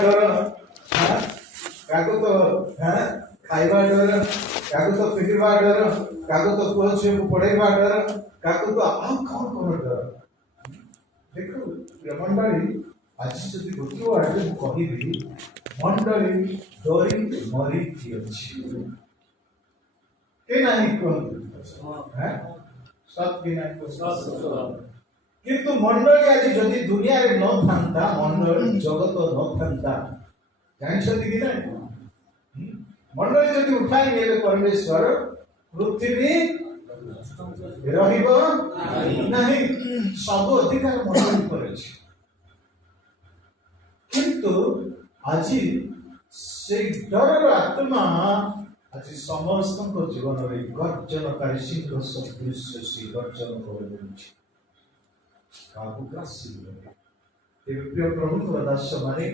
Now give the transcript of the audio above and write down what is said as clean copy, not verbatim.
डर काको तो खाइबा डर काको तो पिंधिबा डर काको तो पुଅ ଝିଅକୁ ପଢେଇବା डर काको तो ଆଉ कौन कौन डर देखो मंडली आज जदि गोटे वार्ड में कहबी मंडली डरी मरी अच्छी के नहीं कहते हैं सब के नहीं किंतु मंडली आज जदि दुनिया रे न थांता मंडली जगत न थांता जानछथि कि नहीं मंडली जदि उठाई नेले परमेश्वर पृथ्वी रहिबो नहीं सब अधिकार मंडली पर अछि किंतु आज से डर आत्मा आज समस्त जीवन में गर्जनकारी सिंह सदृश से गर्जन कर प्रिय प्रभु दास माने